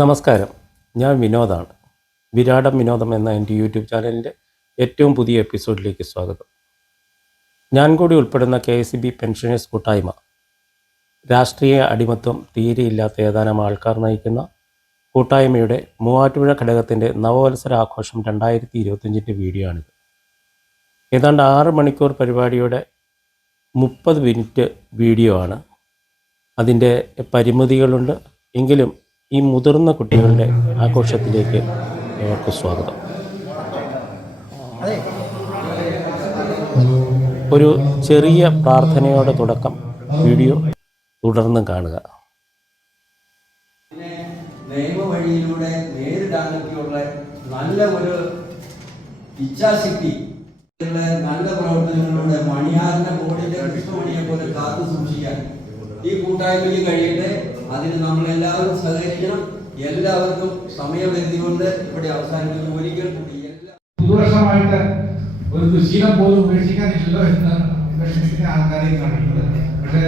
നമസ്കാരം, ഞാൻ വിനോദാണ്. വിരാടം വിനോദം എന്ന എൻ്റെ യൂട്യൂബ് ചാനലിൻ്റെ ഏറ്റവും പുതിയ എപ്പിസോഡിലേക്ക് സ്വാഗതം. ഞാൻ കൂടി ഉൾപ്പെടുന്ന KSEB പെൻഷനേഴ്സ് കൂട്ടായ്മ രാഷ്ട്രീയ അടിമത്വം തീരെയില്ലാത്ത ഏതാനും ആൾക്കാർ നയിക്കുന്ന കൂട്ടായ്മയുടെ മൂവാറ്റുപുഴ ഘടകത്തിൻ്റെ നവവത്സര ആഘോഷം 2025 വീഡിയോ ആണിത്. ഏതാണ്ട് 6 മണിക്കൂർ പരിപാടിയുടെ 30 മിനിറ്റ് വീഡിയോ ആണ്. അതിൻ്റെ പരിമിതികളുണ്ട്. എങ്കിലും ഈ മുതിർന്ന കുട്ടികളുടെ ആഘോഷത്തിലേക്ക് അവർക്ക് സ്വാഗതം. ഒരു ചെറിയ പ്രാർത്ഥനയോടെ തുടക്കം. വീഡിയോ തുടർന്നും കാണുക. നിയമവഴിയിലൂടെ നേരിടാനൊക്കെയുള്ള നല്ല ഒരു ഇച്ഛാശക്തി, നല്ല പ്രവർത്തനങ്ങളിലൂടെ മണിയാറിന്റെ ബോർഡിന്റെ കൃഷ്ണമണിയെ പോലെ കാത്തു സൂക്ഷിക്കാൻ ഈ കൂട്ടായ്മയ്ക്ക് കഴിയട്ടെ. അതിന് നമ്മളെല്ലാവരും സഹകരിക്കണം. എല്ലാവർക്കും സമയപരിധി കൊണ്ട് ഇവിടെ അവസാനിപ്പിക്കും. ഒരിക്കൽ കൂടി പുതുവർഷമായിട്ട് ഒരു ദുശീലം പോലും ഉപേക്ഷിക്കാനില്ലല്ലോ എന്ന് വിഷമിക്കുന്ന ആൾക്കാരെയും കാണിക്കുന്നത്. പക്ഷെ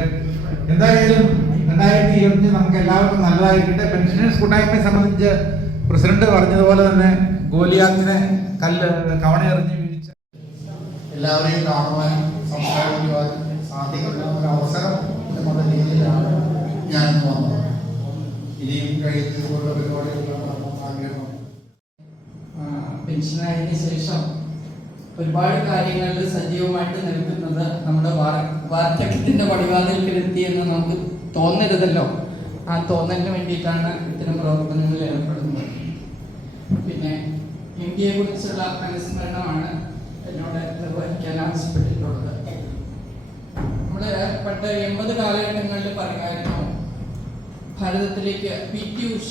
എന്തായാലും 2025 നമുക്ക് എല്ലാവർക്കും നല്ലതായിരിക്കട്ടെ. പെൻഷനേഴ്സ് കൂട്ടായ്മയെ സംബന്ധിച്ച് പ്രസിഡന്റ് പറഞ്ഞതുപോലെ തന്നെ ഗോലിയാത്തിനെ കവണയെറിഞ്ഞ് വീഴ്ച എല്ലാവരെയും കാണുവാൻ സംസാരിക്കുവാൻ സാധിക്കുന്ന ഒരു അവസരം നമ്മുടെ രീതിയിലാണ് ഞാൻ വന്നത്. ഇനിയും കഴിയുന്നതുപോലുള്ള പരിപാടികളാണ് ആഗ്രഹം. പെൻഷനായതിനു ശേഷം ഒരുപാട് കാര്യങ്ങളിൽ സജീവമായിട്ട് നിൽക്കുന്നത് നമ്മുടെ വാർദ്ധക്യത്തിൻ്റെ പടിവാതിൽക്കലെത്തി എന്ന് നമുക്ക് തോന്നരുതല്ലോ. ആ തോന്നലിന് വേണ്ടിയിട്ടാണ് ഇത്തരം പ്രവർത്തനങ്ങളിൽ ഏർപ്പെടുന്നത്. പിന്നെ ഇന്ത്യയെ കുറിച്ചുള്ള അനുസ്മരണമാണ് എന്നോട് നിർവഹിക്കാൻ ആവശ്യപ്പെട്ടിട്ടുള്ളത്. നമ്മൾ പണ്ട് 80 കാലഘട്ടങ്ങളിൽ പറയുമായിരുന്നു, ഭാരതത്തിലേക്ക് PT ഉഷ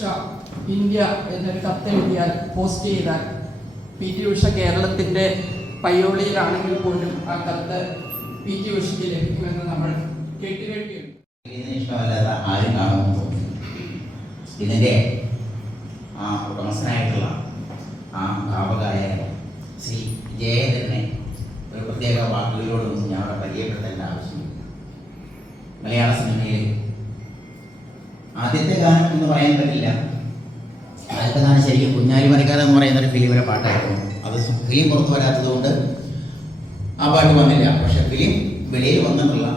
ഇന്ത്യ എന്നൊരു കത്തെഴുതിയാൽ പോസ്റ്റ് ചെയ്താൽ PT ഉഷ കേരളത്തിൻ്റെ പയ്യോളിയിലാണെങ്കിൽ പോലും ആ കത്ത് PT ഉഷയ്ക്ക് ലഭിക്കുമെന്ന് നമ്മൾ കേട്ടുകേൾക്കുകയുണ്ട്. ഇഷ്ടമല്ലാതെ ആരും കാണുമെന്ന് തോന്നുന്നു. ഇതിൻ്റെ ഉടമസ്ഥനായിട്ടുള്ള ഭാവകായ ശ്രീ ജയചന്ദ്രനെ ഒരു പ്രത്യേക വാക്കുകളിലൂടെയൊന്നും ഞാൻ അവിടെ പരിചയപ്പെടുത്തേണ്ട ആവശ്യമില്ല. മലയാള സിനിമയിൽ ആദ്യത്തെ ഗാനം എന്ന് പറയാൻ പറ്റില്ല. ആദ്യത്തെ ഗാനം ശരിക്കും കുഞ്ഞാലി മരക്കാരൻ എന്ന് പറയുന്ന ഒരു ഫിലിമിലെ പാട്ടായിരുന്നു. അത് ഫിലിം പുറത്തു വരാത്തത് കൊണ്ട് ആ പാട്ട് വന്നില്ല. പക്ഷെ ഫിലിം വെളിയിൽ വന്നിട്ടുള്ള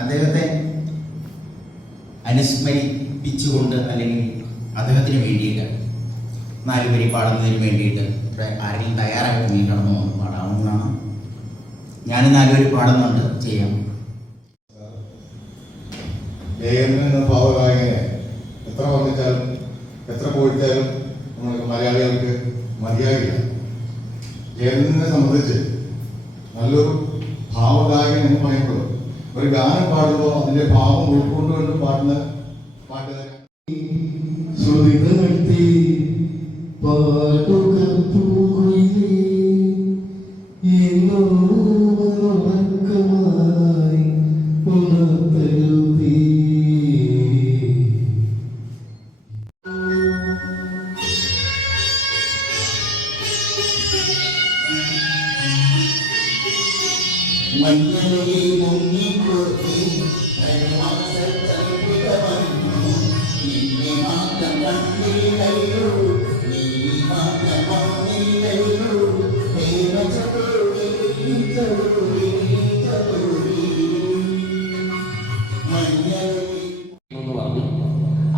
അദ്ദേഹത്തെ അനുസ്മരിപ്പിച്ചുകൊണ്ട് അല്ലെങ്കിൽ അദ്ദേഹത്തിന് വേണ്ടിയിട്ട് 4 വരി പാടുന്നതിന് വേണ്ടിയിട്ട് ആരെങ്കിലും തയ്യാറായിട്ട് നീ കടന്നു വന്ന് പാടാവുന്നതാണ്. ഞാൻ 4 വരി പാടുന്നുണ്ട്, ചെയ്യാം. എന്ന ഭാവഗായകനെ എത്ര വന്നിച്ചാലും എത്ര പോയിച്ചാലും നമുക്ക് മലയാളികൾക്ക് മതിയാകില്ല. ജയചന്ദ്രനെ സംബന്ധിച്ച് നല്ലൊരു ഭാവഗായകൻ എന്ന് പറയുമ്പോൾ ഒരു ഗാനം പാടുമ്പോൾ അതിന്റെ ഭാവം ഉൾക്കൊണ്ടുകൊണ്ട് പാടുന്ന പാട്ടുകാരൻ.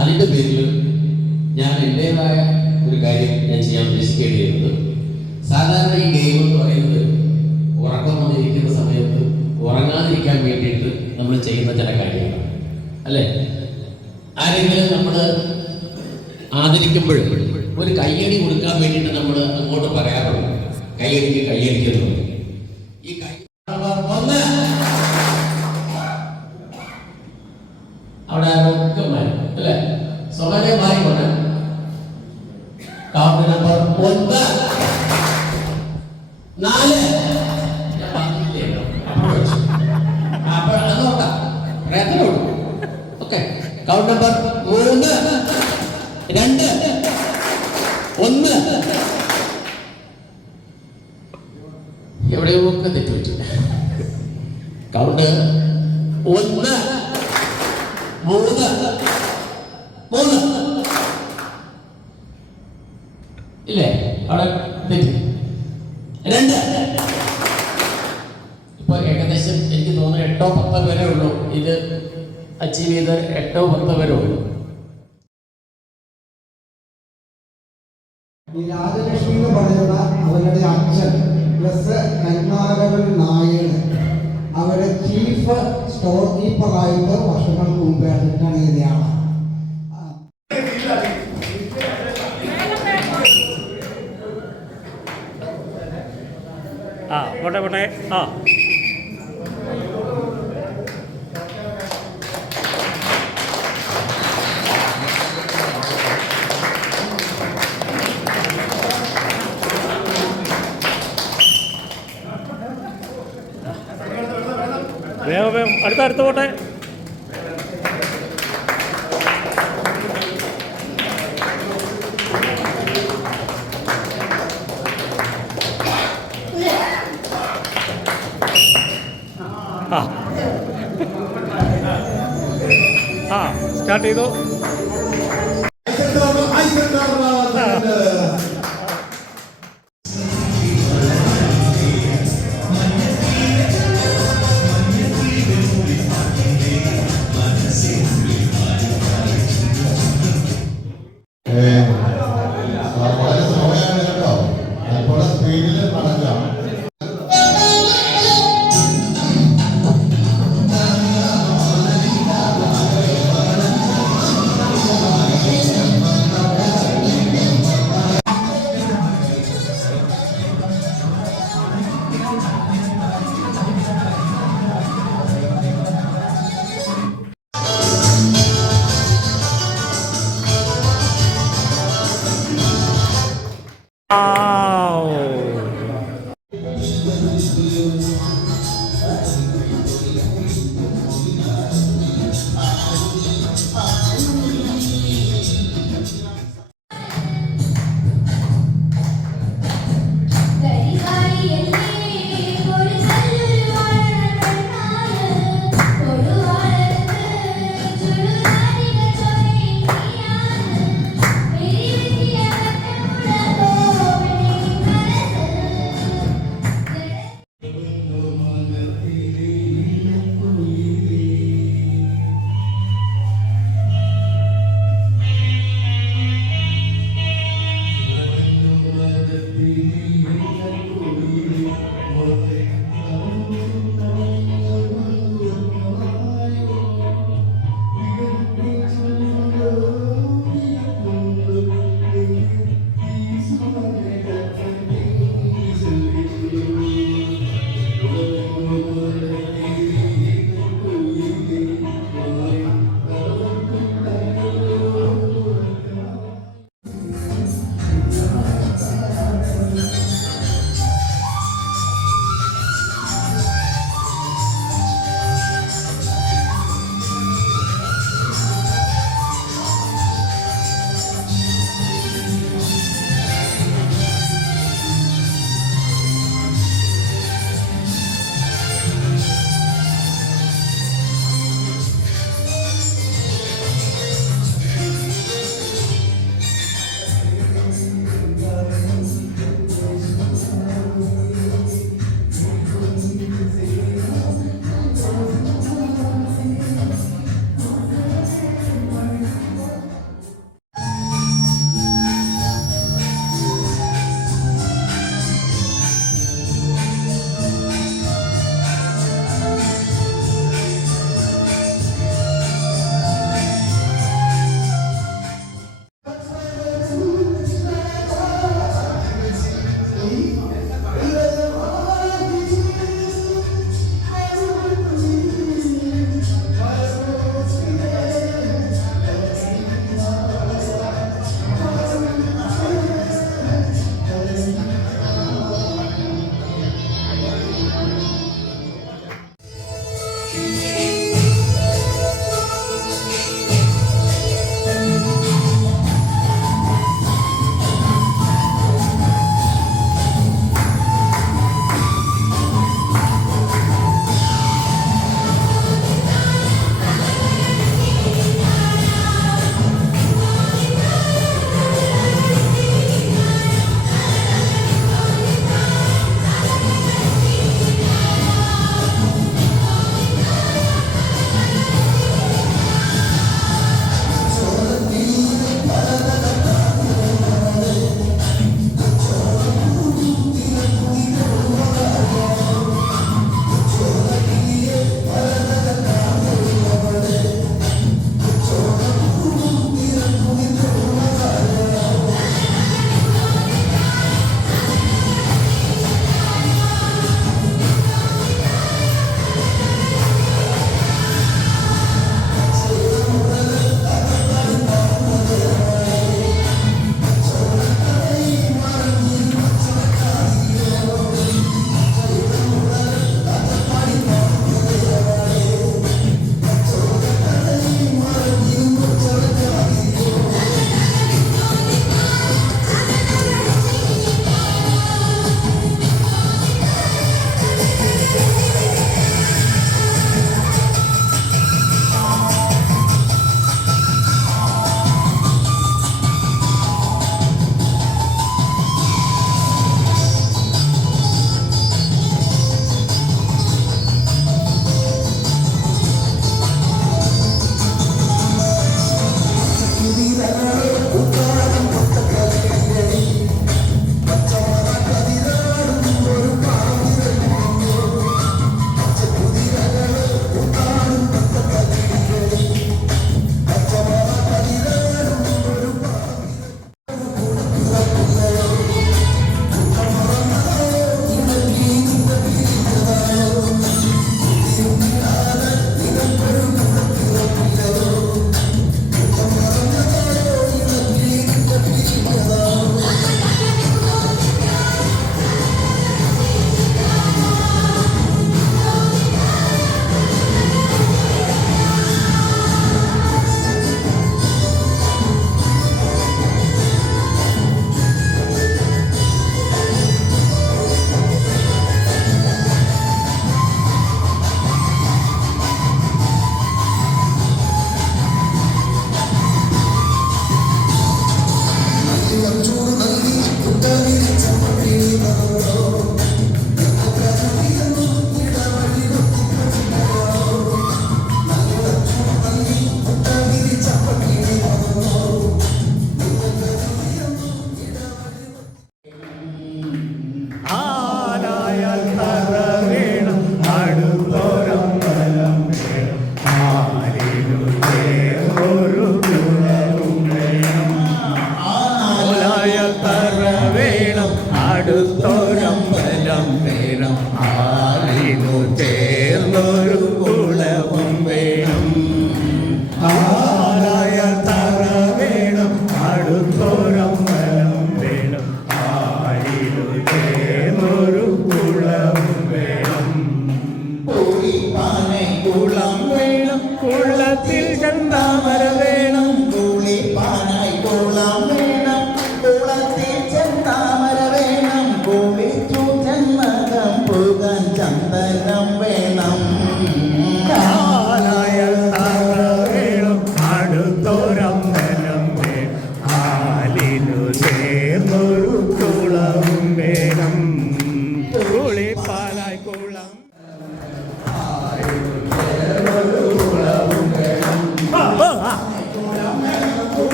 അതിൻ്റെ പേരിൽ ഞാൻ എൻ്റേതായ ഒരു കാര്യം ഞാൻ ചെയ്യാൻ ഉദ്ദേശിക്കുകയായിരുന്നു. സാധാരണ ഈ ഗെയിം എന്ന് പറയുന്നത് ഉറക്കം വന്നിരിക്കുന്ന സമയത്ത് ഉറങ്ങാതിരിക്കാൻ വേണ്ടിയിട്ട് നമ്മൾ ചെയ്യുന്ന ചില കാര്യങ്ങളാണ്, അല്ലേ? ആരെങ്കിലും നമ്മൾ ആദരിക്കുമ്പോഴും ഒരു കയ്യടി കൊടുക്കാൻ വേണ്ടിയിട്ട് നമ്മൾ അങ്ങോട്ട് പറയാറുണ്ട്, കയ്യടിക്കുന്നു. ഈ കൈ അവിടെ ഒക്കെ മാറി, അല്ലേ? സ്വകാര്യ മാറി കൊണ്ട് കൗണ്ട് നമ്പർ 1 4 അപ്പോൾ അത് നോക്കാം. Okay, count number 3 2 1. എവിടെയോ ഒക്കെ തെറ്റുപറ്റി. കൗണ്ട് 1 3 3 ഇല്ലേ? അവിടെ തെറ്റി. 2. ഇപ്പൊ ഏകദേശം എനിക്ക് തോന്നുന്നു 8-10 വരെ ഉള്ളൂ. ഇത് അച്ചീവ് ചെയ്ത് 8-10 വരെ ഉള്ളൂ. ഈ രാജലക്ഷ്മി എന്ന് പറയുന്ന അവരുടെ അച്ഛൻ പ്ലസ് കരുണാകരൻ നായർ അവരുടെ ചീഫ് സ്റ്റോർ കീപ്പറായിട്ട് വർഷങ്ങൾക്ക് മുമ്പേ അഡ്മിറ്റാണ് ചെയ്തയാളാണ്. പോട്ടെ വേഗം അടുത്ത പോട്ടെ. സ്റ്റാർട്ട് ചെയ്തു. വളരെ സമയമാണ് കേട്ടോ. അതുപോലെ സ്പീഡിൽ നടക്കാം.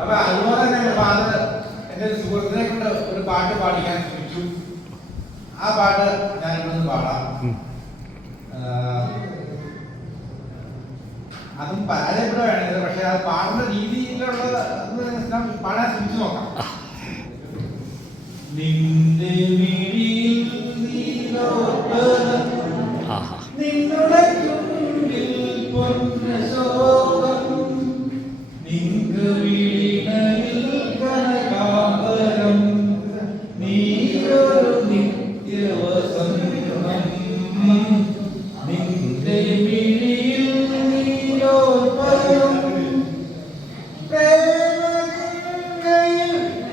അപ്പൊ അതുപോലെ തന്നെ എന്റെ ഫാദർ എന്റെ ഒരു സുഹൃത്തിനെ കൊണ്ട് ഒരു പാട്ട് പാടിക്കാൻ ശ്രമിച്ചു. ആ പാട്ട് ഞാനിവിടെ പാടാം. അതും പരാജയപ്പെടുകയാണ്, പക്ഷെ അത് പാടുന്ന രീതിയിലുള്ള പാടാൻ ശ്രമിച്ചു നോക്കാം. നിന്റെ മിഴിയിൽ നീലോത്പലം, നിന്നുടെ ചുണ്ടിൽ പൊന്നശോകം, നിന്റെ വീണയിൽ കനകാംബരം, നീയൊരു നിത്യവസന്തം. നിന്റെ മിഴിയിൽ നീലോത്പലം, പ്രേമഗംഗയിൽ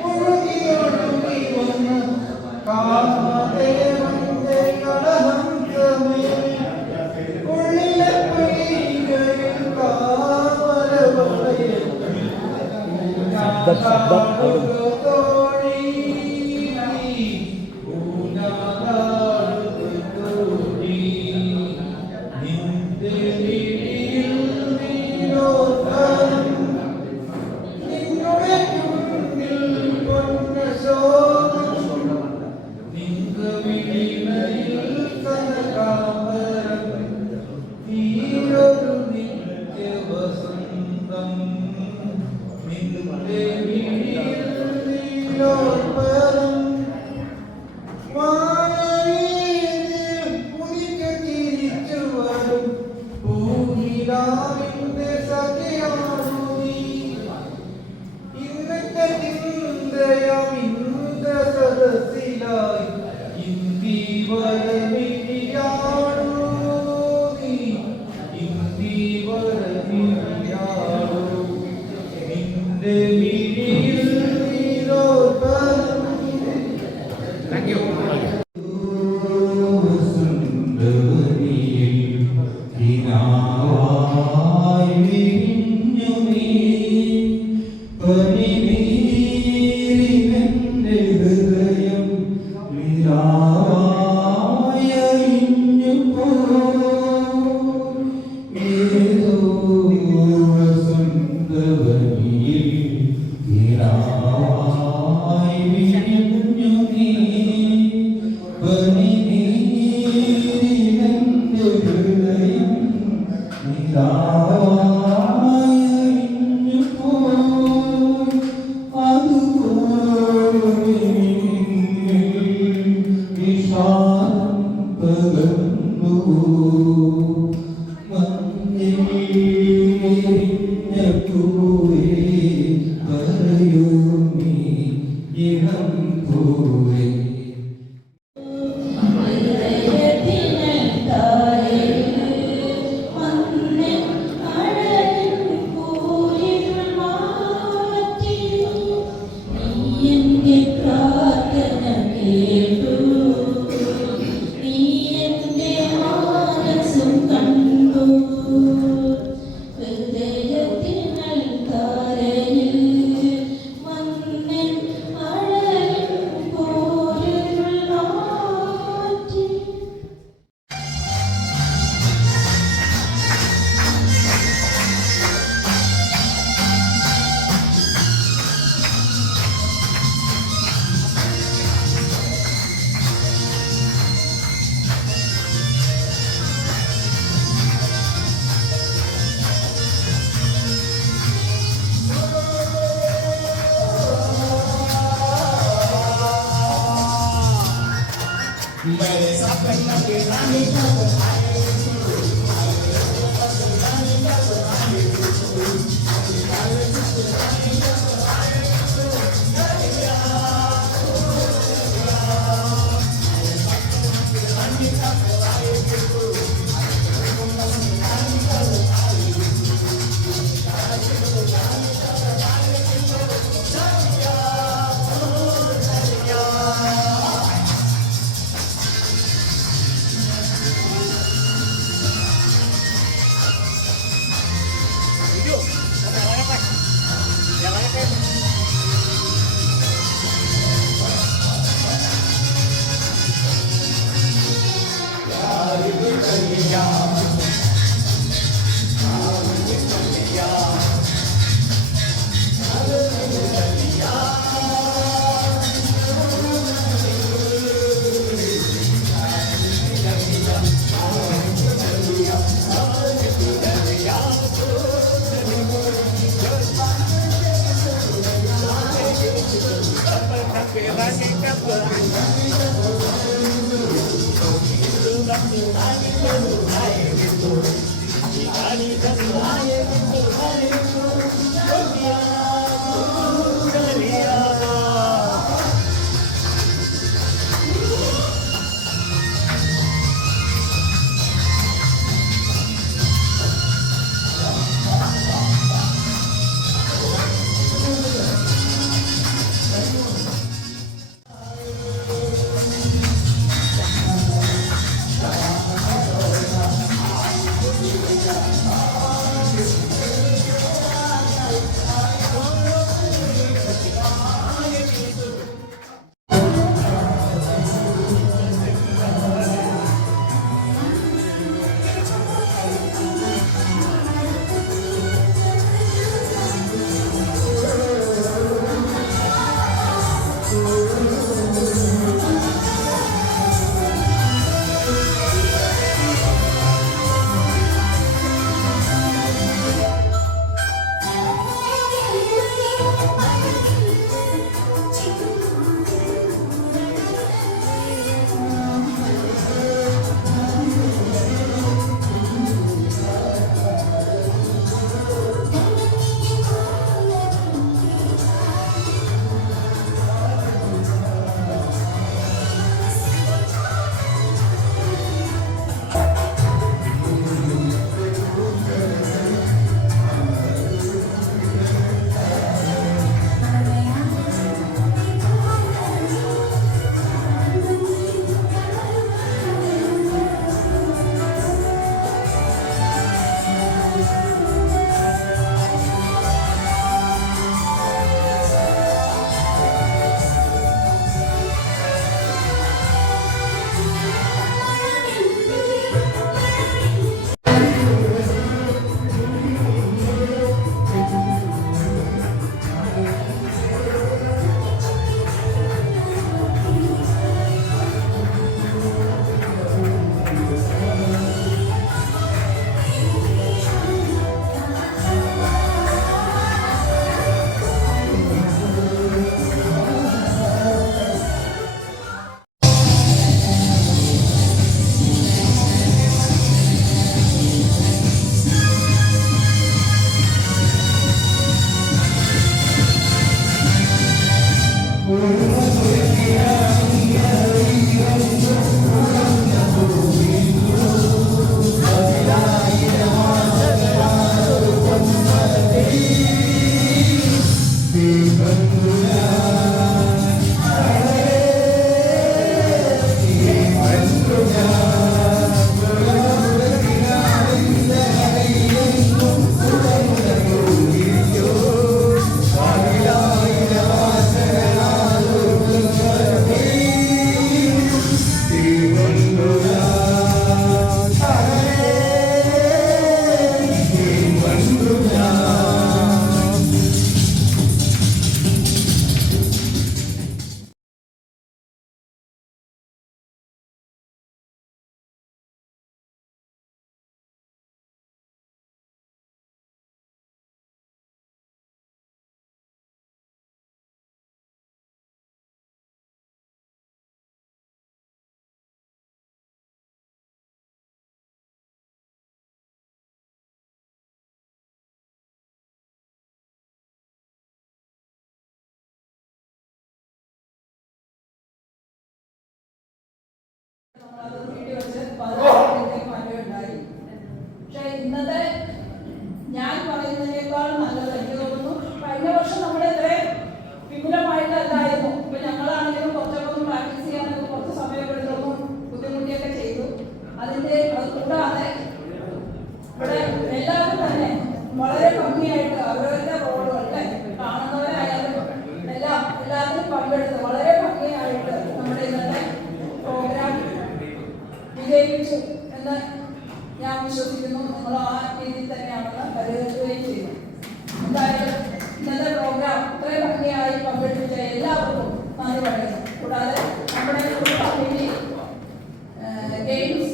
ഒഴുകിയൊഴുകി വന്ന കാമദേവന്റെ കളഹംസമേ, ഉള്ളിലെ പൊയ്കയിൽ താമരവളയിൽ ഊഞ്ഞാലാടുകതോഴി, ഊഞ്ഞാലാടുകതോഴി. നിന്റെ മിഴിയിൽ നീലോത്പലം, നിന്നുടെ ചുണ്ടിൽ പൊന്നശോകം, നിന്റെ വീണയിൽ കനകാംബരം, നീയൊരു നിത്യവസന്തം. നിന്റെ മിഴിയിൽ നീലോത്പലം, വാനവീഥിയിൽ ഉദിച്ചു വരും പൂനിലാവിന്റെ സഖിയാണു നീ. ഇന്നത്തെ ചിന്തയാം ഇന്ദ്രസദസ്സിലായി ഇന്ദീവരമിഴിയാടൂ നീ, ഇന്ദീവരമിഴിയാടൂ. നിന്റെ മിഴിയിൽ നീലോത്പലം. Thank you. അത് വീട്ടിൽ വെച്ച് 16 മാറ്റമുണ്ടായി. പക്ഷെ ഇന്നത്തെ ഞാൻ പറയുന്നതിനേക്കാൾ നല്ലത് എനിക്ക് തോന്നുന്നു കഴിഞ്ഞ വർഷം നമ്മുടെ ഇത്രയും വിപുലമായിട്ട് അല്ലായിരുന്നു. ഇപ്പൊ ഞങ്ങളാണെങ്കിലും കുറച്ചൊക്കെ ഒന്ന് പ്രാക്ടീസ് ചെയ്യാനൊക്കെ കുറച്ച് സമയമെടുത്തൊന്നും ബുദ്ധിമുട്ടിയൊക്കെ ചെയ്തു. അത് കൂടാതെ ഇവിടെ എല്ലാവരും തന്നെ വളരെ ഭംഗിയായിട്ട് അവരവരുടെ റോളുകളിലെ കാണുന്നവരായാലും എല്ലാത്തിനും പങ്കെടുത്ത് വളരെ ഭംഗിയായിട്ട് നമ്മുടെ ഇന്നത്തെ പ്രോഗ്രാം വിജയിപ്പിച്ചു എന്ന് ഞാൻ വിശ്വസിക്കുന്നു. നിങ്ങൾ ആ രീതിയിൽ തന്നെയാണെന്ന് കരുതുകയും ചെയ്യുന്നു. എന്തായാലും ഇന്നത്തെ പ്രോഗ്രാം ഇത്രയും ഭംഗിയായി പങ്കെടുപ്പിച്ച എല്ലാവർക്കും നന്ദി പറയുന്നു. കൂടാതെ നമ്മുടെ കമ്മിറ്റി ഗെയിംസ്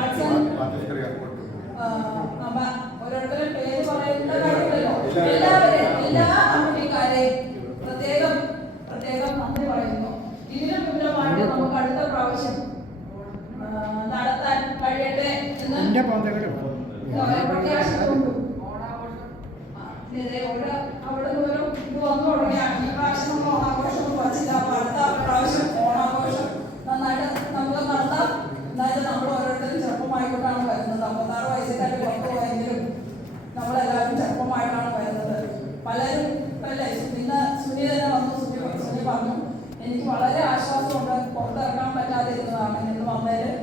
ആർട്സ് ഓരോരുത്തരും പേര് പറയുന്ന കാര്യമല്ലോ. എല്ലാ കമ്മിറ്റിക്കാരെയും പ്രത്യേകം നന്ദി പറയുന്നു. ഇതിലും വിപുലമായിട്ട് നമുക്ക് അടുത്ത പ്രാവശ്യം നടത്താൻ കഴിയട്ടെ എന്ന് പ്രത്യാശിക്കുന്നു. അവിടെ ദൂരം ഇത് വന്നു തുടങ്ങിയാണ്. ഈ പ്രാവശ്യം നമ്മൾ ഓണാഘോഷം വച്ചില്ല. അപ്പൊ അടുത്ത പ്രാവശ്യം ഓണാഘോഷം നന്നായിട്ട് നമുക്ക് നടത്താം. എന്നാലും നമ്മൾ ഓരോരുത്തരും ചെറുപ്പമായിക്കൊണ്ടാണ് വരുന്നത്. 56 വയസ്സുകാർ പുറത്തു പോയെങ്കിലും നമ്മളെല്ലാവരും ചെറുപ്പമായിട്ടാണ് വരുന്നത്. പലരും അല്ലേ ഇന്ന് സുനി തന്നെ വന്നു. സുനി പറഞ്ഞു എനിക്ക് വളരെ ആശ്വാസമുണ്ട് പുറത്തിറങ്ങാൻ പറ്റാതെ ഇരുന്നതാണ് എന്ന് വന്നതിൽ.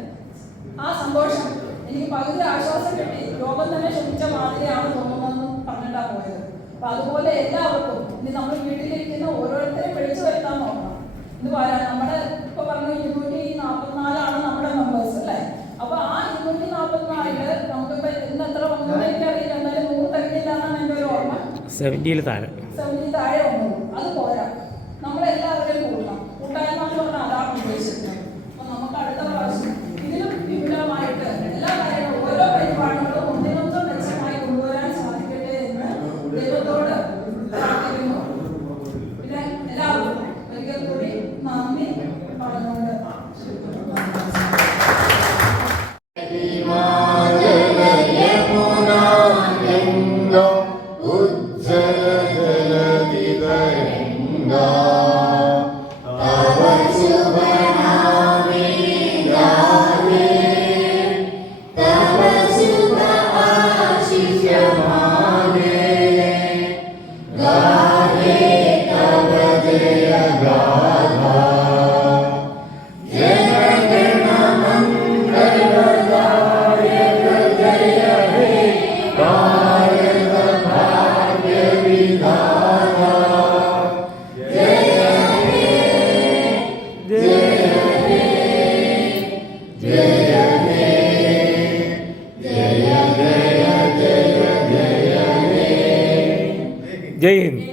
ആ സന്തോഷം എനിക്ക് പകുതി ആശ്വാസം കിട്ടി. രോഗം തന്നെ ക്ഷമിച്ച മാതിരിയാണ് തോന്നുന്നതെന്ന് പറഞ്ഞിട്ടാണ് പോയത്. അപ്പൊ അതുപോലെ എല്ലാവർക്കും ഇനി നമ്മൾ വീട്ടിലിരിക്കുന്ന ഓരോരുത്തരെയും വിളിച്ചു വരുത്താൻ നോക്കണം. ഇത് പറയാം നമ്മുടെ ഇപ്പൊ പറഞ്ഞു 244 നമ്മുടെ മെമ്പേഴ്സ് അല്ലേ. അപ്പൊ ആ 244 നമുക്കിപ്പോ ഇന്ന് എത്ര വന്നത് എനിക്കറിയില്ല. എന്നാലും 100 തികഞ്ഞില്ല എന്നാണ് എൻ്റെ ഒരു ഓർമ്മ. 70 താഴെ വന്നു. അത് പോരാ, നമ്മളെല്ലാവരെയും കൂട്ടായ്മ എന്ന് പറഞ്ഞാൽ അതാണ് ഉദ്ദേശിക്കുന്നത്. അപ്പൊ നമുക്ക് അടുത്ത പ്രാവശ്യം ഇതിലും വിപുലമായിട്ട് എല്ലാ കാര്യങ്ങളും ഓരോ പരിപാടികളും ഒന്നിനൊന്നും മെച്ചമായി കൊണ്ടുവരാൻ സാധിക്കട്ടെ എന്ന് ദൈവത്തോട് പ്രാർത്ഥിക്കുന്നു. പിന്നെ എല്ലാവർക്കും ഒരിക്കൽ കൂടി നന്ദി പറഞ്ഞുകൊണ്ട് ജയ് ഹിന്ദ്.